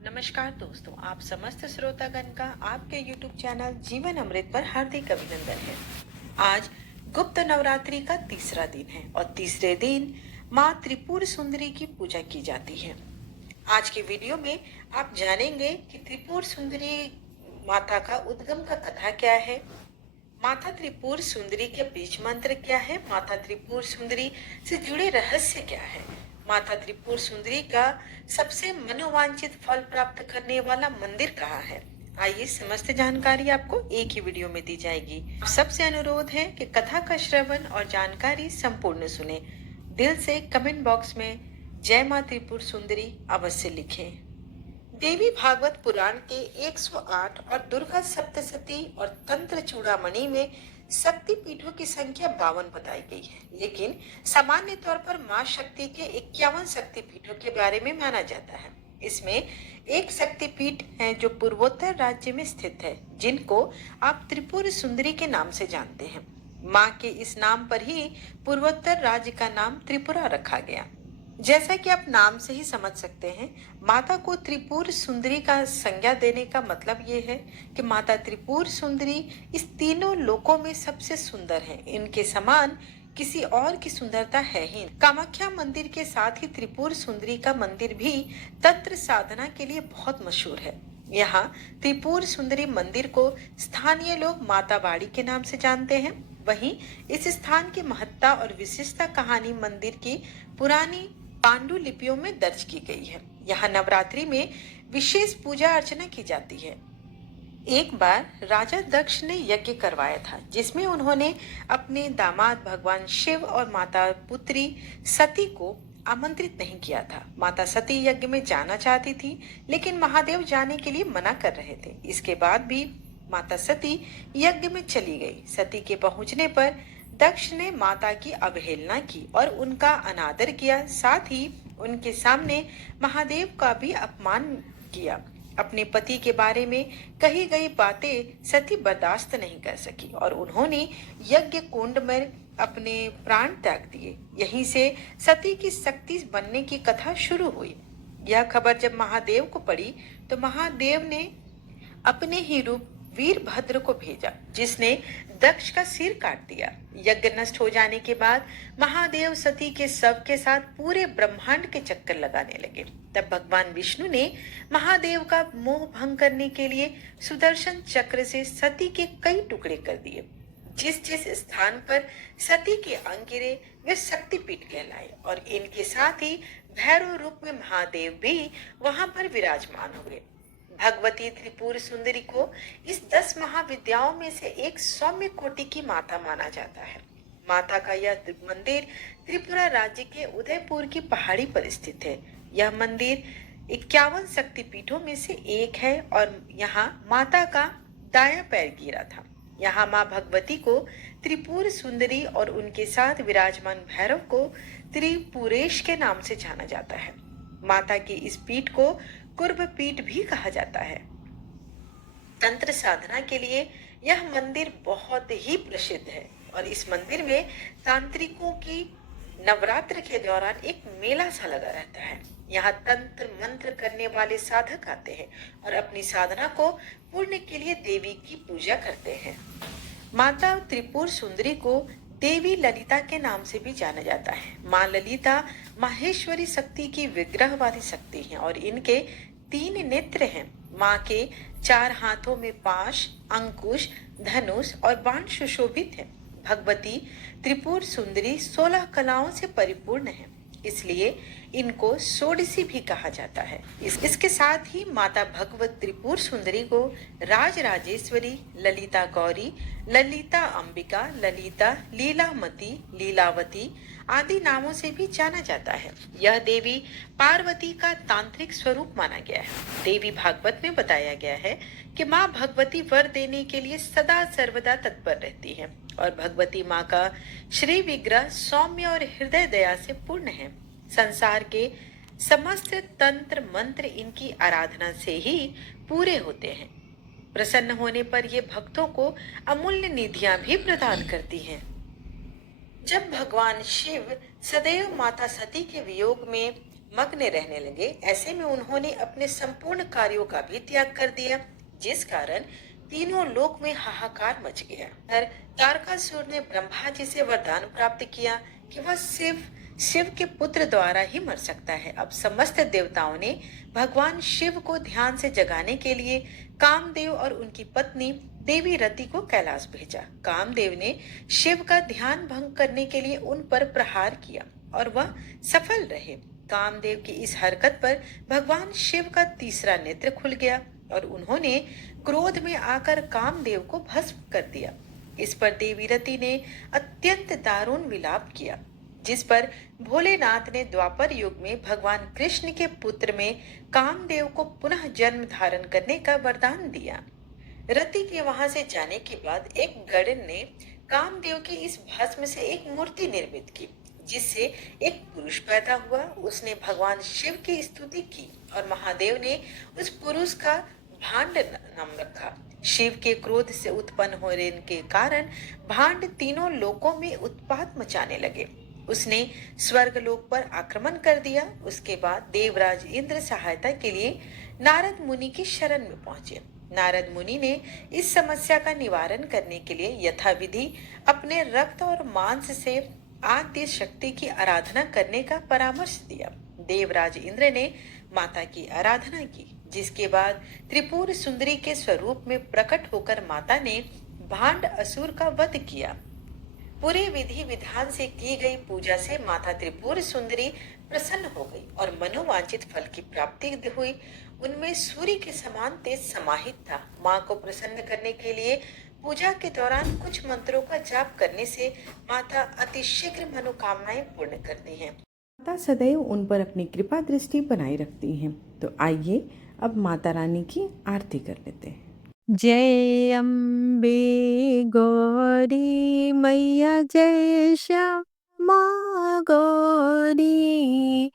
नमस्कार दोस्तों, आप समस्त श्रोतागण का आपके YouTube चैनल जीवन अमृत पर हार्दिक अभिनंदन है। आज गुप्त नवरात्रि का तीसरा दिन है और तीसरे दिन माँ त्रिपुर सुंदरी की पूजा की जाती है। आज के वीडियो में आप जानेंगे कि त्रिपुर सुंदरी माता का उद्गम का कथा क्या है, माता त्रिपुर सुंदरी के बीज मंत्र क्या है, माता त्रिपुर सुंदरी से जुड़े रहस्य क्या है, माता त्रिपुर सुंदरी का सबसे मनोवांछित फल प्राप्त करने वाला मंदिर कहाँ है। आइए, समस्त जानकारी आपको एक ही वीडियो में दी जाएगी। सबसे अनुरोध है कि कथा का श्रवण और जानकारी संपूर्ण सुने। दिल से कमेंट बॉक्स में जय माँ त्रिपुर सुंदरी अवश्य लिखें। देवी भागवत पुराण के 108 और दुर्गा सप्तशती और तंत्र चूड़ामणि में शक्ति पीठों की संख्या 52 बताई गई है, लेकिन सामान्य तौर पर मां शक्ति के 51 शक्ति पीठों के बारे में माना जाता है। इसमें एक शक्ति पीठ है जो पूर्वोत्तर राज्य में स्थित है, जिनको आप त्रिपुर सुंदरी के नाम से जानते हैं। मां के इस नाम पर ही पूर्वोत्तर राज्य का नाम त्रिपुरा रखा गया। जैसा कि आप नाम से ही समझ सकते हैं, माता को त्रिपुर सुंदरी का संज्ञा देने का मतलब ये है कि माता त्रिपुर सुंदरी इस तीनों लोकों में सबसे सुंदर है। इनके समान किसी और की सुंदरता है ही नहीं। कामाख्या मंदिर के साथ ही त्रिपुर सुंदरी का मंदिर भी तंत्र साधना के लिए बहुत मशहूर है। यहाँ त्रिपुर सुंदरी मंदिर को स्थानीय लोग माता बाड़ी के नाम से जानते हैं। वहीं इस स्थान की महत्ता और विशिष्टता कहानी मंदिर की पुरानी पांडुलिपियों में दर्ज की गई है। यहाँ नवरात्रि में विशेष पूजा अर्चना की जाती है। एक बार राजा दक्ष ने यज्ञ करवाया था, जिसमें उन्होंने अपने दामाद भगवान शिव और माता पुत्री सती को आमंत्रित नहीं किया था। माता सती यज्ञ में जाना चाहती थी, लेकिन महादेव जाने के लिए मना कर रहे थे। इसके बाद भी माता सती यज्ञ में चली गई। सती के पहुंचने पर दक्ष ने माता की अवहेलना की और उनका अनादर किया, साथ ही उनके सामने महादेव का भी अपमान किया। अपने पति के बारे में कही गई बातें सती बर्दाश्त नहीं कर सकी और उन्होंने यज्ञ कुंड में अपने प्राण त्याग दिए। यहीं से सती की शक्ति बनने की कथा शुरू हुई। यह खबर जब महादेव को पड़ी तो महादेव ने अपने ही रूप वीरभद्र को भेजा, जिसने दक्ष का सिर काट दिया। यज्ञ नष्ट हो जाने के बाद महादेव सती के शव के साथ पूरे ब्रह्मांड के चक्कर लगाने लगे। तब भगवान विष्णु ने महादेव का मोह भंग करने के लिए सुदर्शन चक्र से सती के कई टुकड़े कर दिए। जिस जिस स्थान पर सती के अंग गिरे वे शक्तिपीठ कहलाए और इनके साथ ही भैरव रूप में महादेव भी वहां पर विराजमान हुए। भगवती त्रिपुर सुंदरी को इस 10 महाविद्याओं में से एक सौम्य कोटि की माता माना जाता है। माता का यह मंदिर त्रिपुरा राज्य के उदयपुर की पहाड़ी पर स्थित है। यह मंदिर 51 शक्तिपीठों में से एक है और यहाँ माता का दायां पैर गिरा था। यहाँ माँ भगवती को त्रिपुर सुंदरी और उनके साथ विराजमान भैरव को त्रिपुरेश के नाम से जाना जाता है। माता की इस पीठ को कुर्ब पीठ भी कहा जाता है। तंत्र साधना के लिए यह मंदिर बहुत ही प्रसिद्ध है और इस मंदिर में तांत्रिकों की नवरात्र के दौरान एक मेला सा लगा रहता है। यहाँ तंत्र मंत्र करने वाले साधक आते हैं और अपनी साधना को पूर्ण के लिए देवी की पूजा करते हैं। माता त्रिपुर सुंदरी को देवी ललिता के नाम से भी जाना जाता है। माँ ललिता माहेश्वरी शक्ति की विग्रह वाली शक्ति है और इनके 3 नेत्र हैं। माँ के 4 हाथों में पाश, अंकुश, धनुष और बाण सुशोभित है। भगवती त्रिपुर सुंदरी 16 कलाओं से परिपूर्ण है, इसलिए इनको षोडशी भी कहा जाता है। इसके साथ ही माता भगवत त्रिपुर सुंदरी को राज राजेश्वरी, ललिता गौरी, ललिता अंबिका, ललिता लीलामती, लीलावती आदि नामों से भी जाना जाता है। यह देवी पार्वती का तांत्रिक स्वरूप माना गया है। देवी भागवत में बताया गया है कि माँ भगवती वर देने के लिए सदा सर्वदा तत्पर रहती है और भगवती माँ का श्री विग्रह सौम्य और हृदय दया से पूर्ण है। संसार के समस्त तंत्र मंत्र इनकी आराधना से ही पूरे होते हैं। प्रसन्न होने पर ये भक्तों को अमूल्य निधियां भी प्रदान करती हैं। जब भगवान शिव सदैव माता सती के वियोग में मग्न रहने लगे। ऐसे में उन्होंने अपने संपूर्ण कार्यों का भी त्याग कर दिया, जिस कारण तीनों लोक में हाहाकार मच गया। पर तारकासुर ने ब्रह्मा जी से वरदान प्राप्त किया कि वह सिर्फ शिव के पुत्र द्वारा ही मर सकता है। अब समस्त देवताओं ने भगवान शिव को ध्यान से जगाने के लिए कामदेव और उनकी पत्नी देवी रति को कैलाश भेजा। कामदेव ने शिव का ध्यान भंग करने के लिए उन पर प्रहार किया और वह सफल रहे। कामदेव की इस हरकत पर भगवान शिव का तीसरा नेत्र खुल गया और उन्होंने क्रोध में आकर कामदेव को भस्म कर दिया। इस पर देवी रति ने अत्यंत दारुण विलाप किया, जिस पर भोलेनाथ ने द्वापर युग में भगवान कृष्ण के पुत्र में कामदेव को पुनः जन्म धारण करने का वरदान दिया। रति के वहां से जाने के बाद एक गणन ने कामदेव की इस भस्म से एक मूर्ति निर्मित की, जिससे एक पुरुष पैदा हुआ। उसने भगवान शिव की स्तुति की और महादेव ने उस पुरुष का भांड नाम रखा। शिव के क्रोध से उत्पन्न होने के कारण भांड तीनों लोकों में उत्पात मचाने लगे। उसने स्वर्ग लोक पर आक्रमण कर दिया। उसके बाद देवराज इंद्र सहायता के लिए नारद मुनि की शरण में पहुंचे। नारद मुनि ने इस समस्या का निवारण करने के लिए यथाविधि अपने रक्त और मांस से आद्य शक्ति की आराधना करने का परामर्श दिया। देवराज इंद्र ने माता की आराधना की, जिसके बाद त्रिपुर सुंदरी के स्वरूप में प्रकट होकर माता ने भांड असुर का वध किया। पूरे विधि विधान से की गई पूजा से माता त्रिपुर सुंदरी प्रसन्न हो गई और मनोवांछित फल की प्राप्ति हुई। उनमें सूर्य के समान तेज समाहित था। माँ को प्रसन्न करने के लिए पूजा के दौरान कुछ मंत्रों का जाप करने से माता अतिशीघ्र मनोकामनाएं पूर्ण करती हैं। माता सदैव उन पर अपनी कृपा दृष्टि बनाए रखती हैं। तो आइए अब माता रानी की आरती कर लेते हैं। जय अम्बे गौरी मैया जय श्यामा गौरी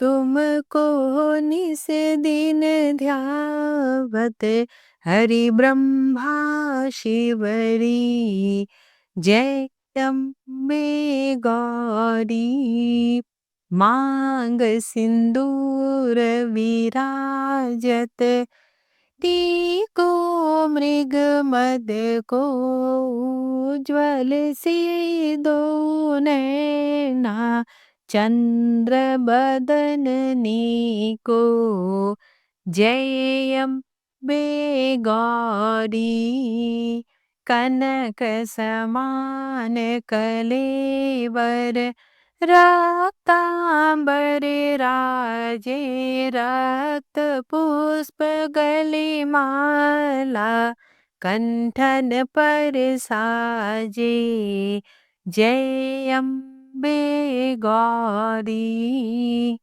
तुमको निस दिन ध्यावत हरि ब्रह्मा शिवरी जय अम्बे गौरी मांग सिंदूर विराजत टीको मृग मद को उज्ज्वल सी दो नैना चंद्र बदननी को जय अम्बे गौरी कनक समान कलेवर रक्तांबर राजे रक्त पुष्प गले माला कंठन पर साजे जय अम्बे गौरी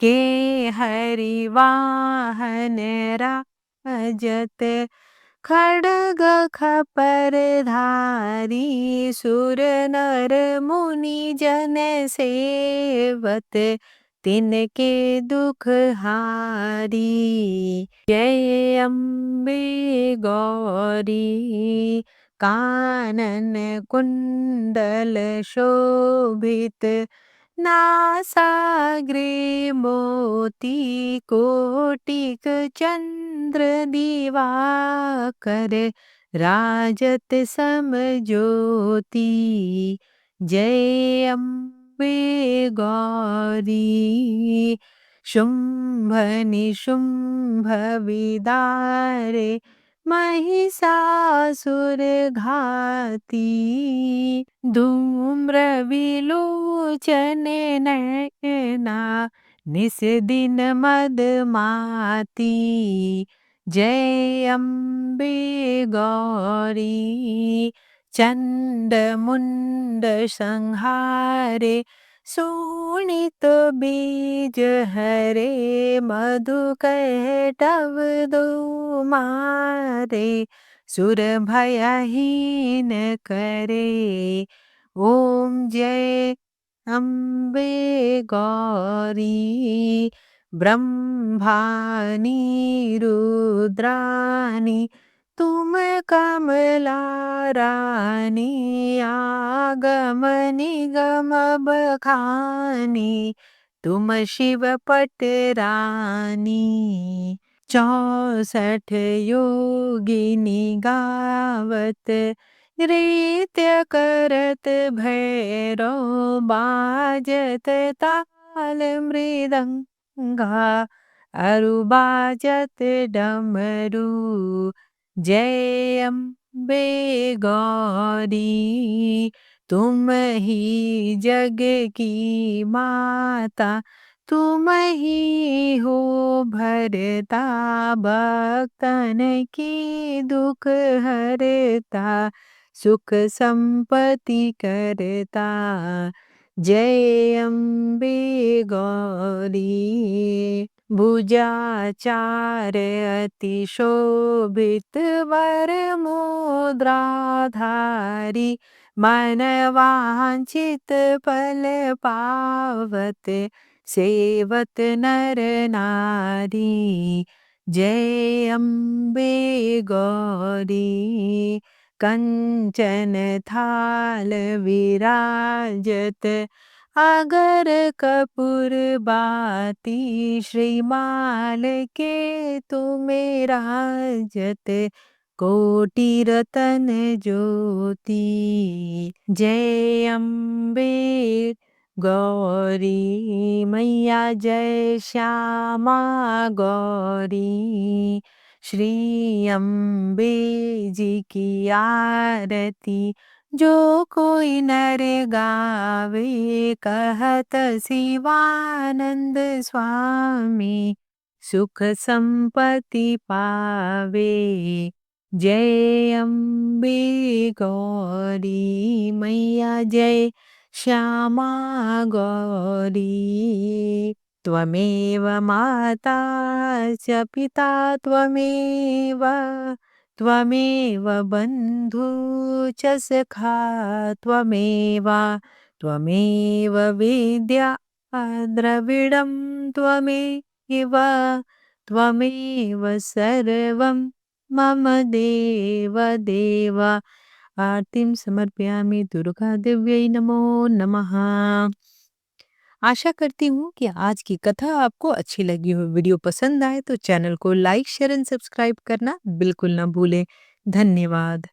के हरि वाहन राजत खड्ग खपर धारी सुर नर मुनि जन सेवत तिनके दुख हारी जय अम्बे गौरी कानन कुंडल शोभित नासाग्रे मोती कोटिक चंद्र दिवाकर राजत सम ज्योति जय अम्बे गौरी शुंभ निशुंभ विदारे महिषासुर घाती धूम्र विलोचन नैना निस दिन मदमाती जय अम्बे गौरी चंड मुंड संहारे शोणित बीज हरे मधु कैटव दो मारे सुर भयहीन करे ओम जय अम्बे गौरी ब्रह्मानी रुद्रानी तुम कमला रानी आगम निगम बखानी तुम शिव पटरानी। 64 योगिनी गावत, नृत्य करत भैरव बाजत ताल मृदंगा, अरु बाजत डमरू। जय अम्बे गौरी, तुम ही जग की माता, तुम ही हो भरता भक्तन की दुख हरता, सुख संपत्ति करता। जय अम्बे गौरी। भुजाचार अति शोभित वर मुद्राधारी, मन वांछित फल पावत, सेवत नर नारी। जय अम्बे गौरी। कंचन थाल विराजत, अगर कपूर बाती, श्रीमाल के तुम्हें राजत, कोटि रतन ज्योति। जय अम्बे गौरी मैया, जय श्यामा गौरी। श्री अम्बे जी की आरती जो कोई नर गावे, कहत शिवानंद स्वामी, सुख संपत्ति पावे। जय अम्बे गौरी मैया, जय श्यामा गौरी। त्वमेव माता च पिता त्वमेव, त्वमेव बन्धु च सखा त्वमेव, त्वमेव विद्या द्रविडं त्वमेव, त्वमेव सर्वं मम देव देव। आरतीं समर्पयामि दुर्गा देव्यै नमो नमः। आशा करती हूँ कि आज की कथा आपको अच्छी लगी हो। वीडियो पसंद आए तो चैनल को लाइक शेयर एंड सब्सक्राइब करना बिल्कुल ना भूलें। धन्यवाद।